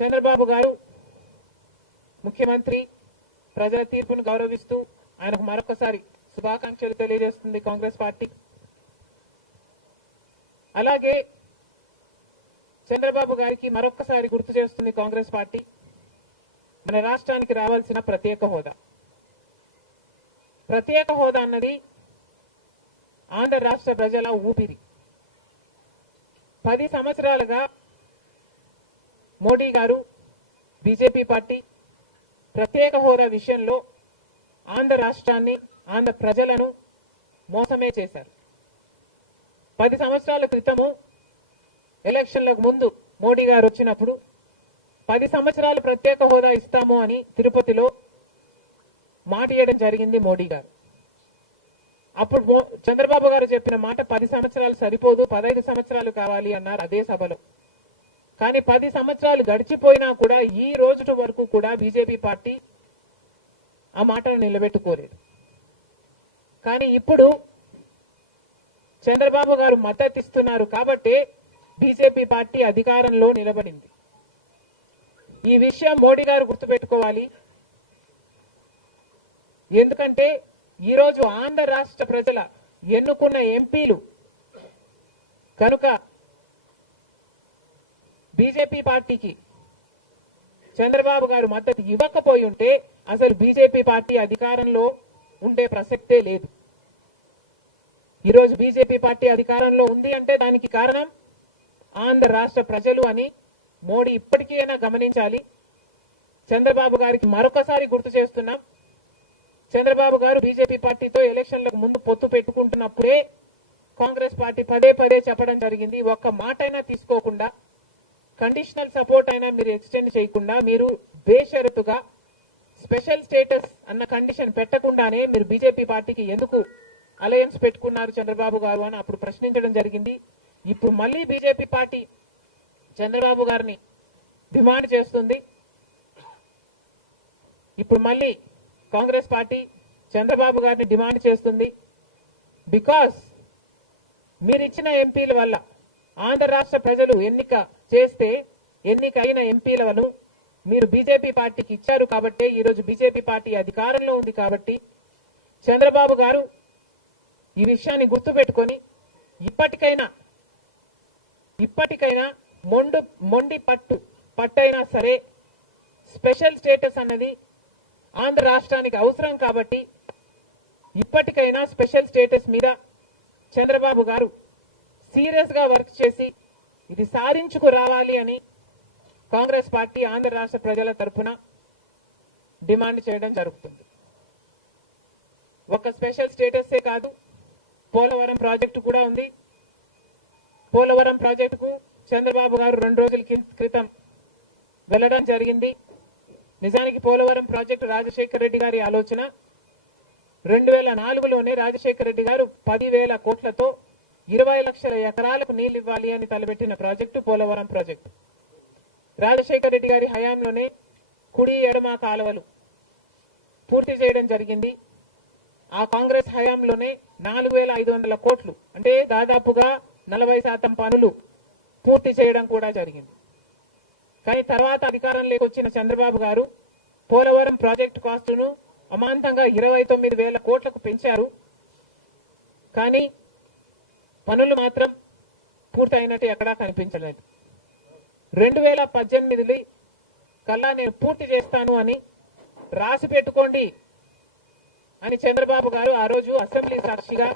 చంద్రబాబు గారు ముఖ్యమంత్రి ప్రజల తీర్పును గౌరవిస్తూ ఆయనకు మరొకసారి శుభాకాంక్షలు తెలియజేస్తుంది కాంగ్రెస్ పార్టీ. అలాగే చంద్రబాబు గారికి మరొకసారి గుర్తు చేస్తుంది కాంగ్రెస్ పార్టీ మన రాష్ట్రానికి రావాల్సిన ప్రత్యేక హోదా. ప్రత్యేక హోదా అన్నది ఆంధ్ర రాష్ట్ర ప్రజల ఊపిరి. 10 సంవత్సరాలుగా మోడీ గారు బీజేపీ పార్టీ ప్రత్యేక హోదా విషయంలో ఆంధ్ర రాష్ట్రాన్ని ఆంధ్ర ప్రజలను మోసమే చేశారు. 10 సంవత్సరాల క్రితము ఎలక్షన్లకు ముందు మోడీ గారు వచ్చినప్పుడు 10 సంవత్సరాలు ప్రత్యేక హోదా ఇస్తాము అని తిరుపతిలో మాట ఇవ్వడం జరిగింది మోడీ గారు. అప్పుడు చంద్రబాబు గారు చెప్పిన మాట 10 సంవత్సరాలు సరిపోదు, 15 సంవత్సరాలు కావాలి అన్నారు అదే సభలో. కానీ 10 సంవత్సరాలు గడిచిపోయినా కూడా ఈ రోజు వరకు కూడా బీజేపీ పార్టీ ఆ మాటను నిలబెట్టుకోలేదు. కానీ ఇప్పుడు చంద్రబాబు గారు మద్దతు ఇస్తున్నారు కాబట్టి బీజేపీ పార్టీ అధికారంలో నిలబడింది. ఈ విషయం మోడీ గారు గుర్తుపెట్టుకోవాలి. ఎందుకంటే ఈరోజు ఆంధ్ర రాష్ట్ర ప్రజల ఎన్నుకున్న ఎంపీలు కనుక బీజేపీ పార్టీకి చంద్రబాబు గారు మద్దతు ఇవ్వకపోయి ఉంటే అసలు బీజేపీ పార్టీ అధికారంలో ఉండే ప్రసక్తే లేదు. ఈరోజు బీజేపీ పార్టీ అధికారంలో ఉంది అంటే దానికి కారణం ఆంధ్ర రాష్ట్ర ప్రజలు అని మోడీ ఇప్పటికైనా గమనించాలి. చంద్రబాబు గారికి మరొకసారి గుర్తు చేస్తున్నాం. చంద్రబాబు గారు బీజేపీ పార్టీతో ఎలక్షన్లకు ముందు పొత్తు పెట్టుకుంటున్నప్పుడే కాంగ్రెస్ పార్టీ పదే పదే చెప్పడం జరిగింది. ఒక్క మాట అయినా తీసుకోకుండా, కండిషనల్ సపోర్ట్ అయినా మీరు ఎక్స్టెండ్ చేయకుండా, మీరు బేషరతుగా స్పెషల్ స్టేటస్ అన్న కండిషన్ పెట్టకుండానే మీరు బీజేపీ పార్టీకి ఎందుకు అలయన్స్ పెట్టుకున్నారు చంద్రబాబు గారు అని అప్పుడు ప్రశ్నించడం జరిగింది. ఇప్పుడు మళ్ళీ బీజేపీ పార్టీ చంద్రబాబు గారిని డిమాండ్ చేస్తుంది. ఇప్పుడు మళ్ళీ కాంగ్రెస్ పార్టీ చంద్రబాబు గారిని డిమాండ్ చేస్తుంది. బికాస్ మీరు ఇచ్చిన ఎంపీల వల్ల ఆంధ్ర రాష్ట్ర ప్రజలు ఎన్నికైన ఎంపీలను మీరు బీజేపీ పార్టీకి ఇచ్చారు కాబట్టి ఈరోజు బీజేపీ పార్టీ అధికారంలో ఉంది కాబట్టి చంద్రబాబు గారు ఈ విషయాన్ని గుర్తుపెట్టుకొని ఇప్పటికైనా మొండి పట్టైనా సరే స్పెషల్ స్టేటస్ అన్నది ఆంధ్ర రాష్ట్రానికి అవసరం కాబట్టి ఇప్పటికైనా స్పెషల్ స్టేటస్ మీద చంద్రబాబు గారు సీరియస్ గా వర్క్ చేసి ఇది సాధించుకు రావాలి అని కాంగ్రెస్ పార్టీ ఆంధ్ర రాష్ట్ర ప్రజల తరఫున డిమాండ్ చేయడం జరుగుతుంది. ఒక స్పెషల్ స్టేటసే కాదు, పోలవరం ప్రాజెక్టు కూడా ఉంది. పోలవరం ప్రాజెక్టుకు చంద్రబాబు గారు 2 రోజుల క్రితం వెళ్లడం జరిగింది. నిజానికి పోలవరం ప్రాజెక్టు రాజశేఖర రెడ్డి గారి ఆలోచన. 2004లోనే రాజశేఖర రెడ్డి గారు 10,000 కోట్లతో 20 లక్షల ఎకరాలకు నీళ్లు ఇవ్వాలి అని తలపెట్టిన ప్రాజెక్టు పోలవరం ప్రాజెక్టు. రాజశేఖర రెడ్డి గారి హయాంలోనే కుడి ఎడమ కాలువలు పూర్తి చేయడం జరిగింది. ఆ కాంగ్రెస్ హయాంలోనే 4,500 కోట్లు అంటే దాదాపుగా 40% పనులు పూర్తి చేయడం కూడా జరిగింది. కానీ తర్వాత అధికారంలోకి వచ్చిన చంద్రబాబు గారు పోలవరం ప్రాజెక్టు కాస్టును అమాంతంగా 29,000 కోట్లకు పెంచారు. కానీ పనులు మాత్రం పూర్తయినట్టు ఎక్కడా కనిపించలేదు. 2018 కల్లా నేను పూర్తి చేస్తాను అని రాసి పెట్టుకోండి అని చంద్రబాబు గారు ఆ రోజు అసెంబ్లీ సాక్షిగా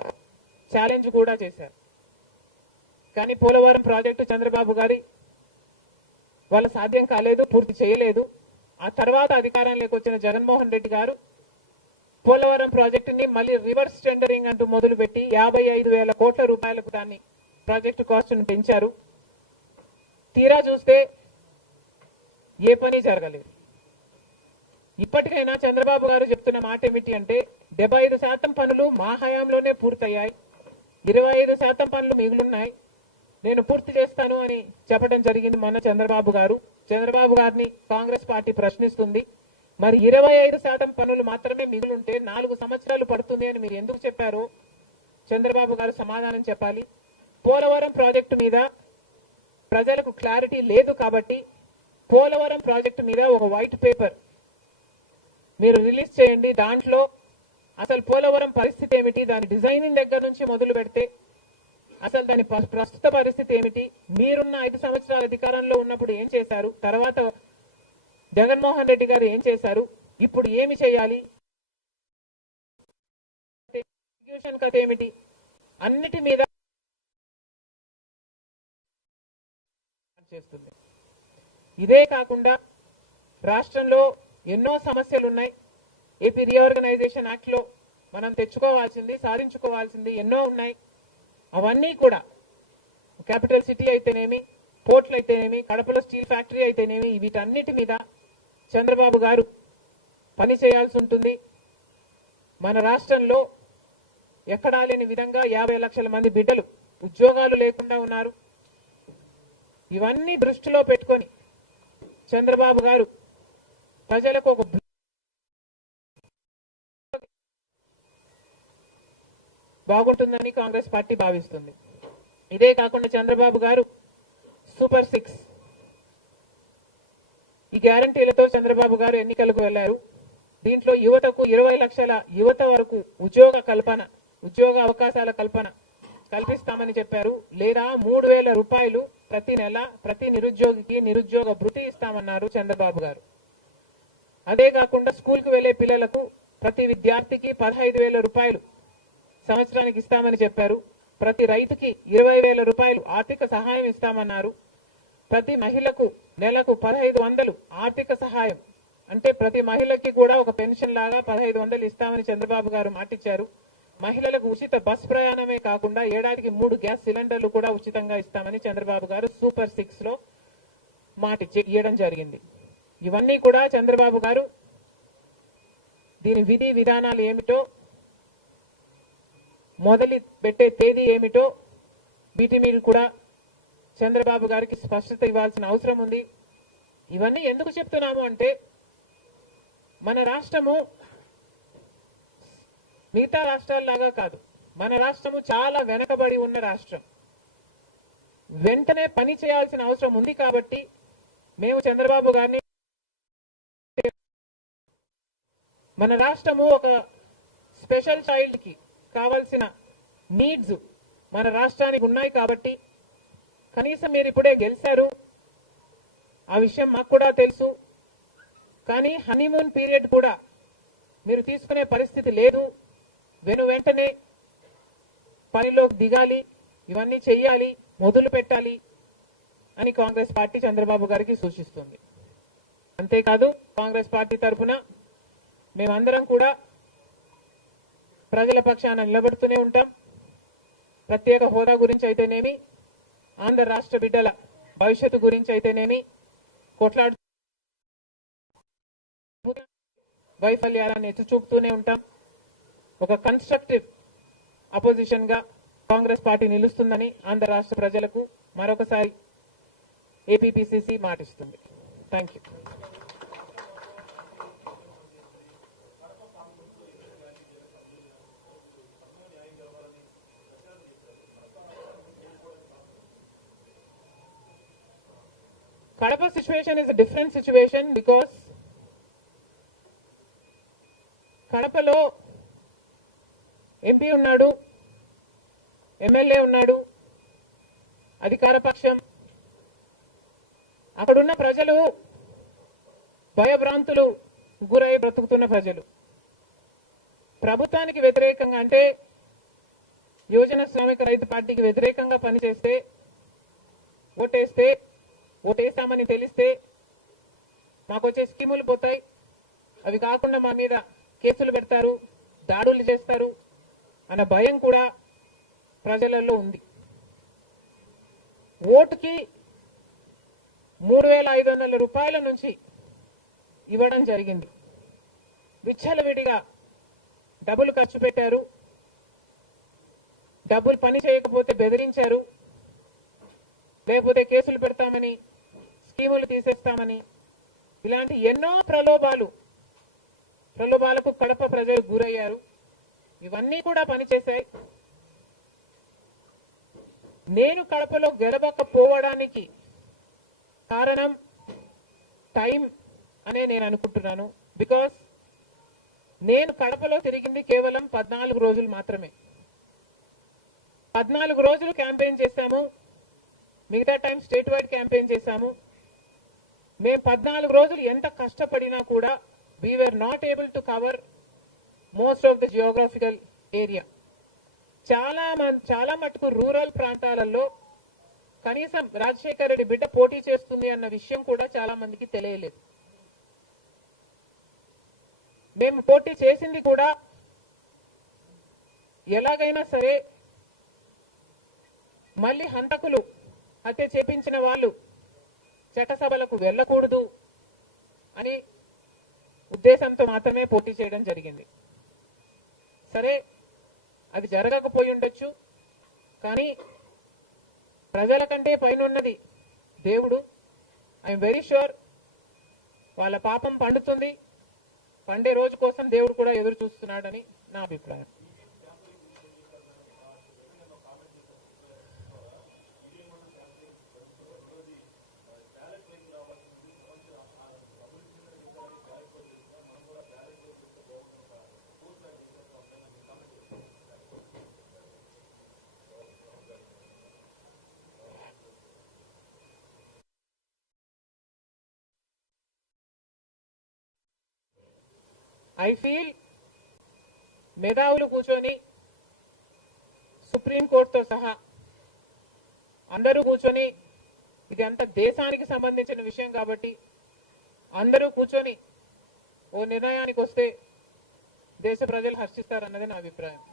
ఛాలెంజ్ కూడా చేశారు. కానీ పోలవరం ప్రాజెక్టు చంద్రబాబు గారి వాళ్ళ సాధ్యం కాలేదు, పూర్తి చేయలేదు. ఆ తర్వాత అధికారంలోకి వచ్చిన జగన్మోహన్ రెడ్డి గారు పోలవరం ప్రాజెక్టుని మళ్ళీ రివర్స్ టెండరింగ్ అంటూ మొదలుపెట్టి 55,000 కోట్ల రూపాయలకు దాన్ని ప్రాజెక్టు కాస్టును పెంచారు. తీరా చూస్తే ఏ పని జరగలేదు. ఇప్పటికైనా చంద్రబాబు గారు చెప్తున్న మాట ఏమిటి అంటే 75% పనులు మా హయాంలోనే పూర్తయ్యాయి, 25% పనులు మిగులున్నాయి, నేను పూర్తి చేస్తాను అని చెప్పడం జరిగింది మొన్న చంద్రబాబు గారు. చంద్రబాబు గారిని కాంగ్రెస్ పార్టీ ప్రశ్నిస్తుంది. మరి 25% పనులు మాత్రమే మిగులుంటే 4 సంవత్సరాలు పడుతుంది అని మీరు ఎందుకు చెప్పారో చంద్రబాబు గారు సమాధానం చెప్పాలి. పోలవరం ప్రాజెక్టు మీద ప్రజలకు క్లారిటీ లేదు కాబట్టి పోలవరం ప్రాజెక్టు మీద ఒక వైట్ పేపర్ మీరు రిలీజ్ చేయండి. దాంట్లో అసలు పోలవరం పరిస్థితి ఏమిటి, దాని డిజైనింగ్ దగ్గర నుంచి మొదలు పెడితే అసలు దాని ప్రస్తుత పరిస్థితి ఏమిటి, మీరున్న 5 సంవత్సరాల అధికారంలో ఉన్నప్పుడు ఏం చేశారు, తర్వాత జగన్మోహన్ రెడ్డి గారు ఏం చేశారు, ఇప్పుడు ఏమి చేయాలి, ఎగ్జిక్యూషన్ కథ ఏమిటి, అన్నిటి మీద చేస్తుంది. ఇదే కాకుండా రాష్ట్రంలో ఎన్నో సమస్యలు ఉన్నాయి. ఏపీ రీఆర్గనైజేషన్ యాక్ట్ లో మనం తెచ్చుకోవాల్సింది, సాధించుకోవాల్సింది ఎన్నో ఉన్నాయి. అవన్నీ కూడా క్యాపిటల్ సిటీ అయితేనేమి, పోర్ట్లు అయితేనేమి, కడపలో స్టీల్ ఫ్యాక్టరీ అయితేనేమి, వీటన్నిటి మీద చంద్రబాబు గారు పని చేయాల్సి ఉంటుంది. మన రాష్ట్రంలో ఎక్కడా లేని విధంగా 50 లక్షల మంది బిడ్డలు ఉద్యోగాలు లేకుండా ఉన్నారు. ఇవన్నీ దృష్టిలో పెట్టుకొని చంద్రబాబు గారు ప్రజలకు ఒక బాగుంటుందని కాంగ్రెస్ పార్టీ భావిస్తుంది. ఇదే కాకుండా చంద్రబాబు గారు సూపర్ 6 ఈ గ్యారంటీలతో చంద్రబాబు గారు ఎన్నికలకు వెళ్లారు. దీంట్లో యువతకు 20 లక్షల యువత వరకు ఉద్యోగ అవకాశాల కల్పిస్తామని చెప్పారు. లేదా 3,000 రూపాయలు ప్రతి నెల ప్రతి నిరుద్యోగికి నిరుద్యోగ భృతి ఇస్తామన్నారు చంద్రబాబు గారు. అదే కాకుండా స్కూల్ కు వెళ్లే పిల్లలకు ప్రతి విద్యార్థికి 15,000 రూపాయలు సంవత్సరానికి ఇస్తామని చెప్పారు. ప్రతి రైతుకి 20,000 రూపాయలు ఆర్థిక సహాయం ఇస్తామన్నారు. ప్రతి మహిళకు నెలకు 1,500 ఆర్థిక సహాయం, అంటే ప్రతి మహిళకి కూడా ఒక పెన్షన్ లాగా 1,500 ఇస్తామని చంద్రబాబు గారు మాటిచ్చారు. మహిళలకు ఉచిత బస్ ప్రయాణమే కాకుండా ఏడాదికి 3 గ్యాస్ సిలిండర్లు కూడా ఉచితంగా ఇస్తామని చంద్రబాబు గారు సూపర్ 6 లో ఇవ్వడం జరిగింది. ఇవన్నీ కూడా చంద్రబాబు గారు దీని విధి విధానాలు ఏమిటో, మొదలు పెట్టే తేదీ ఏమిటో వీటి మీద కూడా చంద్రబాబు గారికి స్పష్టత ఇవ్వాల్సిన అవసరం ఉంది. ఇవన్నీ ఎందుకు చెప్తున్నాము అంటే మన రాష్ట్రము మిగతా రాష్ట్రాల్లాగా కాదు. మన రాష్ట్రము చాలా వెనకబడి ఉన్న రాష్ట్రం. వెంటనే పని చేయాల్సిన అవసరం ఉంది కాబట్టి మేము చంద్రబాబు గారిని, మన రాష్ట్రము ఒక స్పెషల్ చైల్డ్ కి కావాల్సిన నీడ్స్ మన రాష్ట్రానికి ఉన్నాయి కాబట్టి కనీసం మీరు ఇప్పుడే గెలిచారు, ఆ విషయం మాకు కూడా తెలుసు. కానీ హనీమూన్ పీరియడ్ కూడా మీరు తీసుకునే పరిస్థితి లేదు. వెంటనే పనిలోకి దిగాలి, ఇవన్నీ చెయ్యాలి, మొదలు పెట్టాలి అని కాంగ్రెస్ పార్టీ చంద్రబాబు గారికి సూచిస్తుంది. అంతేకాదు కాంగ్రెస్ పార్టీ తరఫున మేమందరం కూడా ప్రజల పక్షాన నిలబడుతూనే ఉంటాం. ప్రత్యేక హోదా గురించి అయితేనేమి, ఆంధ్ర రాష్ట్ర బిడ్డల భవిష్యత్తు గురించి అయితేనేమి కొట్లాడు వైఫల్యాలను ఎత్తి చూపుతూనే ఉంటాం. ఒక కన్స్ట్రక్టివ్ అపోజిషన్ గా కాంగ్రెస్ పార్టీ నిలుస్తుందని ఆంధ్ర రాష్ట్ర ప్రజలకు మరొకసారి ఏపీపీసీసీ మాటిస్తుంది. Thank you. Kadapa situation is a different situation because కడపలో ఎంపీ ఉన్నాడు, ఎమ్మెల్యే ఉన్నాడు, అధికార పక్షం. అక్కడున్న ప్రజలు భయభ్రాంతులు గురై బ్రతుకుతున్న ప్రజలు. ప్రభుత్వానికి వ్యతిరేకంగా అంటే యువజన శ్రామిక రైతు పార్టీకి వ్యతిరేకంగా పనిచేస్తే, ఓటేస్తామని తెలిస్తే మాకు వచ్చే స్కీములు పోతాయి, అవి కాకుండా మా మీద కేసులు పెడతారు, దాడులు చేస్తారు అన్న భయం కూడా ప్రజలలో ఉంది. ఓటుకి 3,500 రూపాయల నుంచి ఇవ్వడం జరిగింది. విచ్చలవిడిగా డబ్బులు ఖర్చు పెట్టారు, డబ్బులు పని చేయకపోతే బెదిరించారు, లేకపోతే కేసులు పెడతామని, స్కీములు తీసేస్తామని, ఇలాంటి ఎన్నో ప్రలోభాలకు కడప ప్రజలు గురయ్యారు. ఇవన్నీ కూడా పనిచేశాయి. నేను కడపలో గెలవకపోవడానికి కారణం టైం అనే నేను అనుకుంటున్నాను. బికాస్ నేను కడపలో తిరిగింది కేవలం 14 రోజులు మాత్రమే. 14 రోజులు క్యాంపెయిన్ చేశాము. మిగతా టైం స్టేట్ వైడ్ క్యాంపెయిన్ చేశాము. మేము 14 రోజులు ఎంత కష్టపడినా కూడా we were not able to cover most of the geographical area. చాలా మటుకు రూరల్ ప్రాంతాలలో కనీసం రాజశేఖర రెడ్డి బిడ్డ పోటీ చేస్తుంది అన్న విషయం కూడా చాలా మందికి తెలియలేదు. మేము పోటీ చేసింది కూడా ఎలాగైనా సరే మళ్ళీ హంతకులు హత్య చేపించిన వాళ్ళు చట్టసభలకు వెళ్ళకూడదు అని ఉద్దేశంతో మాత్రమే పోటీ చేయడం జరిగింది. సరే, అది జరగకపోయి ఉండొచ్చు, కానీ ప్రజల కంటే పైనున్నది దేవుడు. ఐఎమ్ వెరీ ష్యూర్ వాళ్ళ పాపం పండుతుంది. పండే రోజు కోసం దేవుడు కూడా ఎదురు చూస్తున్నాడని నా అభిప్రాయం. ఐ ఫీల్ మేధావులు కూర్చొని సుప్రీంకోర్టుతో సహా అందరూ కూర్చొని, ఇది అంత దేశానికి సంబంధించిన విషయం కాబట్టి అందరూ కూర్చొని ఓ నిర్ణయానికి వస్తే దేశ ప్రజలు హర్షిస్తారన్నది నా అభిప్రాయం.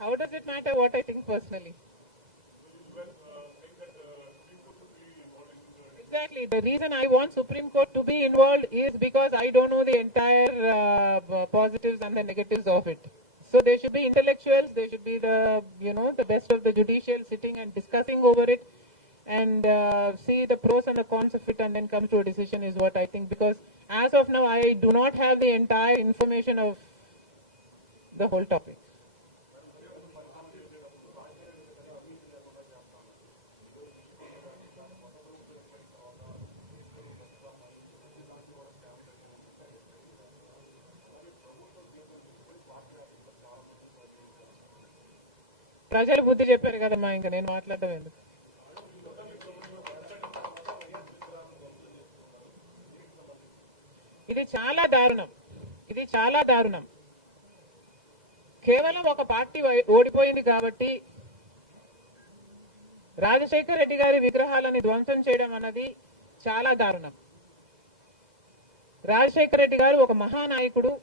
How does it matter what I think personally? Exactly. The reason I want Supreme Court to be involved is because I don't know the entire positives and the negatives of it. So there should be intellectuals, there should be the best of the judicial sitting and discussing over it and see the pros and the cons of it and then come to a decision is what I think. Because as of now, I do not have the entire information of the whole topic. ప్రజలు బుద్ధి చెప్పారు కదమ్మా, ఇంకా నేను మాట్లాడటం ఎందుకు. ఇది చాలా దారుణం, ఇది చాలా దారుణం. కేవలం ఒక పార్టీ ఓడిపోయింది కాబట్టి రాజశేఖర రెడ్డి గారి విగ్రహాలని ధ్వంసం చేయడం అన్నది చాలా దారుణం. రాజశేఖర రెడ్డి గారు ఒక మహానాయకుడు,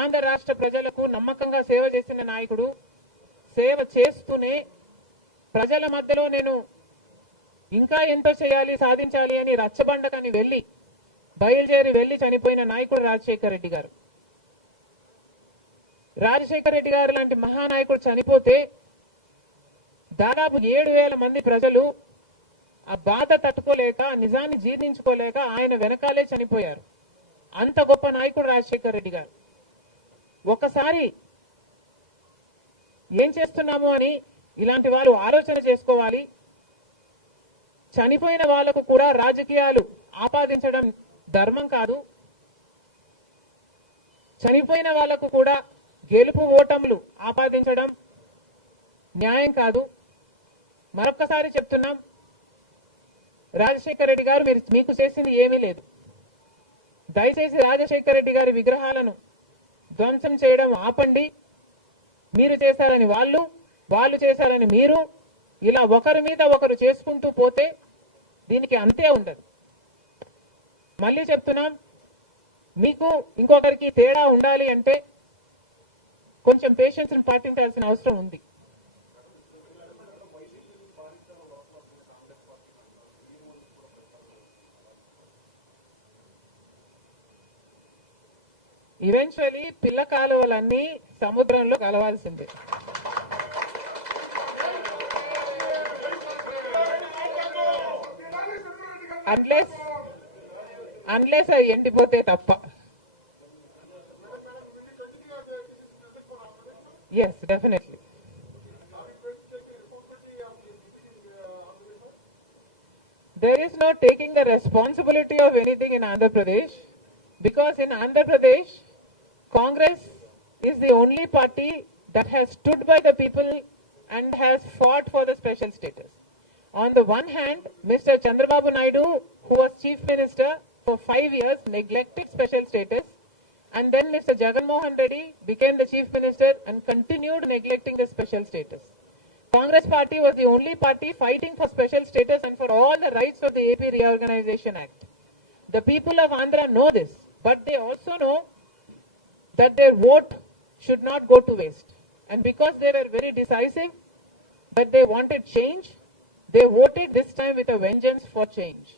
ఆంధ్ర రాష్ట్ర ప్రజలకు నమ్మకంగా సేవ చేసిన నాయకుడు. సేవ చేస్తూనే ప్రజల మధ్యలో నేను ఇంకా ఎంతో చేయాలి, సాధించాలి అని రచ్చబండకని బయలుదేరి వెళ్లి చనిపోయిన నాయకుడు రాజశేఖర రెడ్డి గారు. రాజశేఖర రెడ్డి గారు లాంటి మహానాయకుడు చనిపోతే దాదాపు 7,000 మంది ప్రజలు ఆ బాధ తట్టుకోలేక, నిజాన్ని జీర్ణించుకోలేక ఆయన వెనకాలే చనిపోయారు. అంత గొప్ప నాయకుడు రాజశేఖర రెడ్డి గారు. ఒకసారి ఏం చేస్తున్నాము అని ఇలాంటి వాళ్ళు ఆలోచన చేసుకోవాలి. చనిపోయిన వాళ్లకు కూడా రాజకీయాలు ఆపాదించడం ధర్మం కాదు. చనిపోయిన వాళ్లకు కూడా గెలుపు ఓటములు ఆపాదించడం న్యాయం కాదు. మరొక్కసారి చెప్తున్నాం, రాజశేఖర రెడ్డి గారు మీకు చేసింది ఏమీ లేదు. దయచేసి రాజశేఖర రెడ్డి గారి విగ్రహాలను ధ్వంసం చేయడం ఆపండి. మీరు చేశారని వాళ్ళు చేశారని మీరు, ఇలా ఒకరి మీద ఒకరు చేసుకుంటూ పోతే దీనికి అంతే ఉండదు. మళ్ళీ చెప్తున్నాం, మీకు ఇంకొకరికి తేడా ఉండాలి అంటే కొంచెం పేషెన్స్ పాటించాల్సిన అవసరం ఉంది. ఈవెన్చువలీ పిల్ల కాలువలన్నీ సముద్రంలో కలవాల్సిందే. అన్లెస్ అవి ఎండిపోతే తప్ప. Yes, definitely. There is no taking the responsibility of anything in Andhra Pradesh, because in Andhra Pradesh, Congress is the only party that has stood by the people and has fought for the special status. On the one hand, Mr. Chandrababu Naidu, who was Chief Minister for 5 years, neglected special status, and then Mr. Jagan Mohan Reddy became the Chief Minister and continued neglecting the special status. Congress party was the only party fighting for special status and for all the rights of the AP Reorganization Act. The people of Andhra know this, but they also know that their vote should not go to waste. And because they were very decisive, that they wanted change, they voted this time with a vengeance for change.